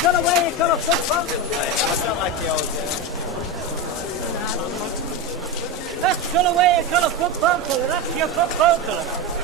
Got away, got a foot bump. I don't like the old That's got away, got a foot bump. That's your foot bump.